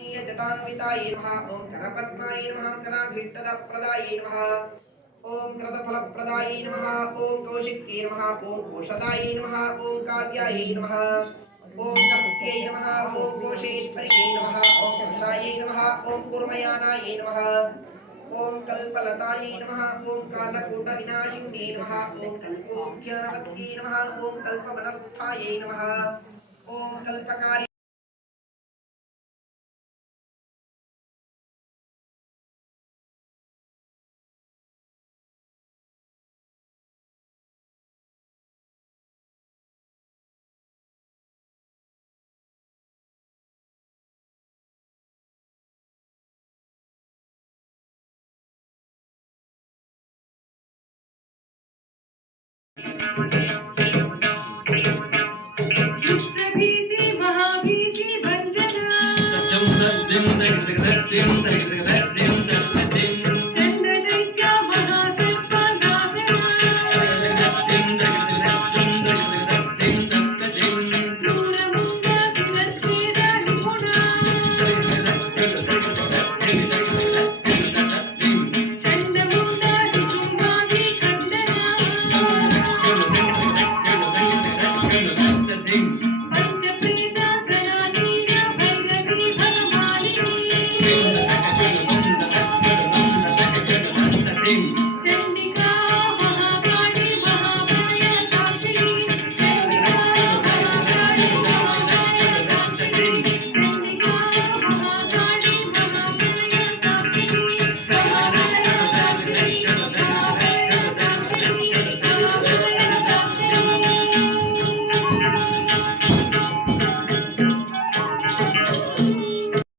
जटान्वितायै नमः ओम करपद्मायै नमः कराभीष्टदप्रदायै नमः ओम कृतफलप्रदायै नमः ओम कौशिक्यै नमः ओम कोशदायै नमः ओम काव्यायै नमः ओम कत्यै नमः ओम कोशेश्वर्यै नमः ओम कुशायै नमः ओम कूर्मयानायै नमः ओम कल्पलतायै नमः ओम कालकूटविनाशिन्यै नमः ओम कल्पोद्यानवत्यै नमः ओम कल्पवनस्थायै नमः ओम कल्पकारी